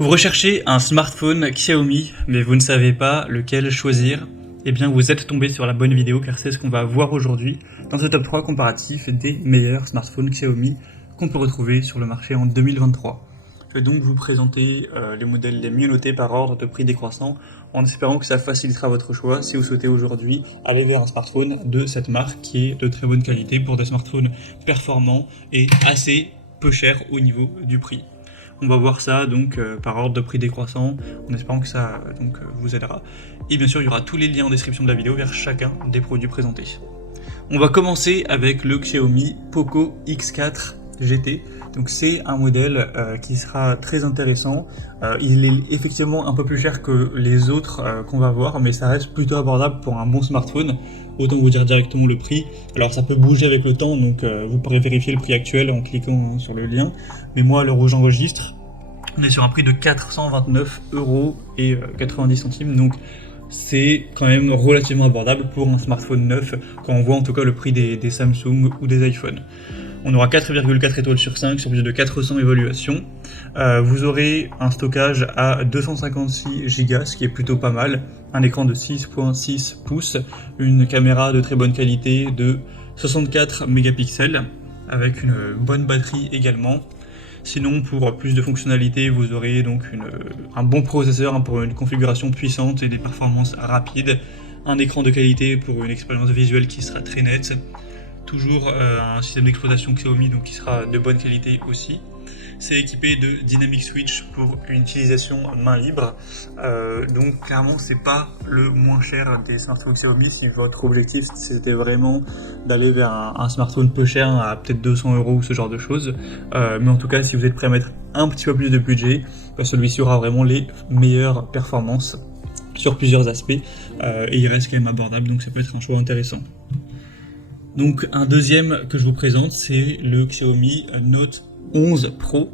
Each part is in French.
Vous recherchez un smartphone Xiaomi, mais vous ne savez pas lequel choisir? Eh bien, vous êtes tombé sur la bonne vidéo car c'est ce qu'on va voir aujourd'hui dans ce top 3 comparatif des meilleurs smartphones Xiaomi qu'on peut retrouver sur le marché en 2023. Je vais donc vous présenter les modèles les mieux notés par ordre de prix décroissant en espérant que ça facilitera votre choix si vous souhaitez aujourd'hui aller vers un smartphone de cette marque qui est de très bonne qualité pour des smartphones performants et assez peu chers au niveau du prix. On va voir ça donc par ordre de prix décroissant, en espérant que ça vous aidera. Et bien sûr, il y aura tous les liens en description de la vidéo vers chacun des produits présentés. On va commencer avec le Xiaomi Poco X4 GT. Donc c'est un modèle qui sera très intéressant. Il est effectivement un peu plus cher que les autres qu'on va voir, mais ça reste plutôt abordable pour un bon smartphone. Autant vous dire directement le prix. Alors ça peut bouger avec le temps, donc vous pourrez vérifier le prix actuel en cliquant sur le lien. Mais moi, à l'heure où j'enregistre, on est sur un prix de 429,90 €. Donc c'est quand même relativement abordable pour un smartphone neuf, quand on voit en tout cas le prix des Samsung ou des iPhones. On aura 4,4 étoiles sur 5 sur plus de 400 évaluations. Vous aurez un stockage à 256 Go, ce qui est plutôt pas mal. Un écran de 6,6 pouces, une caméra de très bonne qualité de 64 mégapixels, avec une bonne batterie également. Sinon, pour plus de fonctionnalités, vous aurez donc un bon processeur pour une configuration puissante et des performances rapides. Un écran de qualité pour une expérience visuelle qui sera très nette. Toujours un système d'exploitation Xiaomi donc qui sera de bonne qualité aussi. C'est équipé de Dynamic Switch pour une utilisation main libre. Donc clairement c'est pas le moins cher des smartphones Xiaomi si votre objectif c'était vraiment d'aller vers un smartphone peu cher à peut-être 200 € ou ce genre de choses. Mais en tout cas si vous êtes prêt à mettre un petit peu plus de budget, celui-ci aura vraiment les meilleures performances sur plusieurs aspects et il reste quand même abordable, donc ça peut être un choix intéressant. Donc un deuxième que je vous présente, c'est le Xiaomi Note 11 Pro.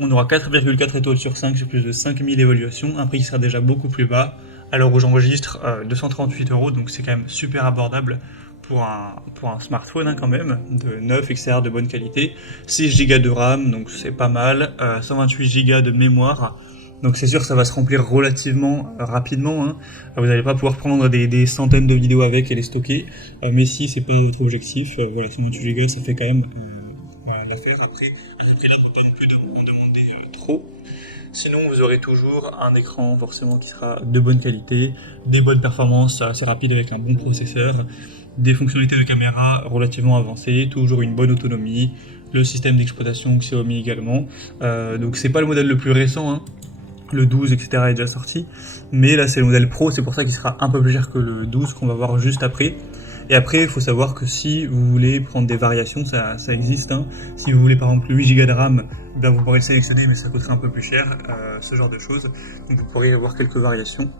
On aura 4,4 étoiles sur 5 sur plus de 5000 évaluations, un prix qui sera déjà beaucoup plus bas. À l'heure où j'enregistre, 238 €, donc c'est quand même super abordable pour un smartphone quand même, de neuf, etc., de bonne qualité. 6 Go de RAM, donc c'est pas mal, 128 Go de mémoire. Donc c'est sûr que ça va se remplir relativement rapidement. Vous n'allez pas pouvoir prendre des centaines de vidéos avec et les stocker. Mais si c'est pas votre objectif, voilà, 128 Go ça fait quand même l'affaire. Après, à ce prix-là, il ne faut pas non plus en demander trop. Sinon, vous aurez toujours un écran forcément qui sera de bonne qualité, des bonnes performances assez rapides avec un bon processeur, des fonctionnalités de caméra relativement avancées, toujours une bonne autonomie, le système d'exploitation Xiaomi également. Donc c'est pas le modèle le plus récent, le 12 etc. est déjà sorti, mais là c'est le modèle Pro, c'est pour ça qu'il sera un peu plus cher que le 12 qu'on va voir juste après. Et après il faut savoir que si vous voulez prendre des variations, ça existe, si vous voulez par exemple 8 Go de RAM, ben vous pourrez sélectionner mais ça coûtera un peu plus cher, ce genre de choses, donc vous pourrez avoir quelques variations.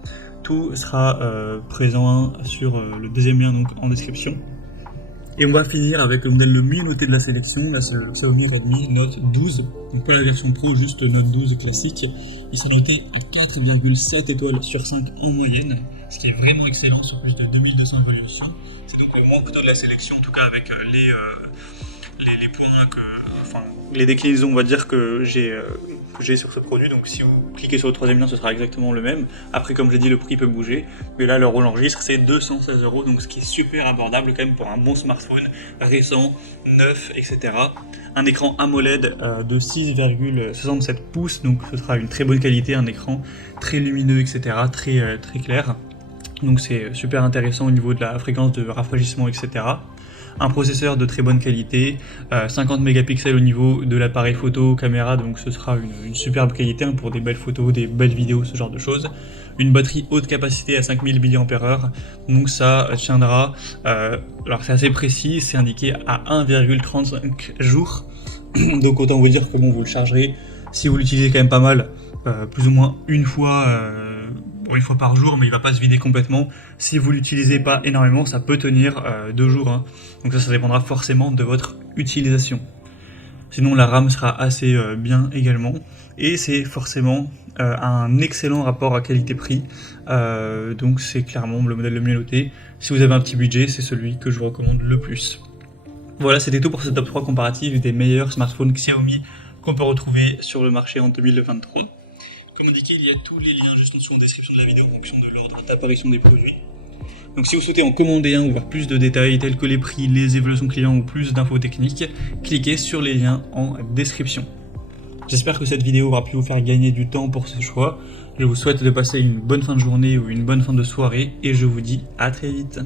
Tout sera présent sur le deuxième lien donc en description. Et on va finir avec le modèle le mieux noté de la sélection, là c'est le Xiaomi Redmi Note 12, donc pas la version Pro, juste Note 12 classique. Il sera noté à 4,7 étoiles sur 5 en moyenne, ce qui est vraiment excellent sur plus de 2200 évaluations. C'est donc le moins coûteux de la sélection, en tout cas avec les points les déclinaisons on va dire que j'ai sur ce produit. Donc si vous cliquez sur le troisième lien, ce sera exactement le même. Après, comme j'ai dit, le prix peut bouger, mais là l'heure où j'enregistre c'est 216 €, donc ce qui est super abordable quand même pour un bon smartphone récent, neuf, etc. Un écran AMOLED de 6,67 pouces, donc ce sera une très bonne qualité, un écran très lumineux, etc., très clair. Donc c'est super intéressant au niveau de la fréquence de rafraîchissement, etc. Un processeur de très bonne qualité, 50 mégapixels au niveau de l'appareil photo, caméra, donc ce sera une superbe qualité pour des belles photos, des belles vidéos, ce genre de choses. Une batterie haute capacité à 5000 mAh, donc ça tiendra, alors c'est assez précis, c'est indiqué à 1,35 jours, donc autant vous dire comment vous le chargerez, si vous l'utilisez quand même pas mal, plus ou moins une fois par jour, mais il va pas se vider complètement. Si vous l'utilisez pas énormément, ça peut tenir 2 jours. Donc ça dépendra forcément de votre utilisation. Sinon la RAM sera assez bien également, et c'est forcément un excellent rapport à qualité-prix, donc c'est clairement le modèle le mieux noté. Si vous avez un petit budget, c'est celui que je vous recommande le plus. Voilà, c'était tout pour ce top 3 comparatif des meilleurs smartphones Xiaomi qu'on peut retrouver sur le marché en 2023. cliquer, il y a tous les liens juste en dessous en description de la vidéo en fonction de l'ordre d'apparition des produits. Donc si vous souhaitez en commander un ou voir plus de détails tels que les prix, les évaluations clients ou plus d'infos techniques, cliquez sur les liens en description. J'espère que cette vidéo aura pu vous faire gagner du temps pour ce choix. Je vous souhaite de passer une bonne fin de journée ou une bonne fin de soirée et je vous dis à très vite.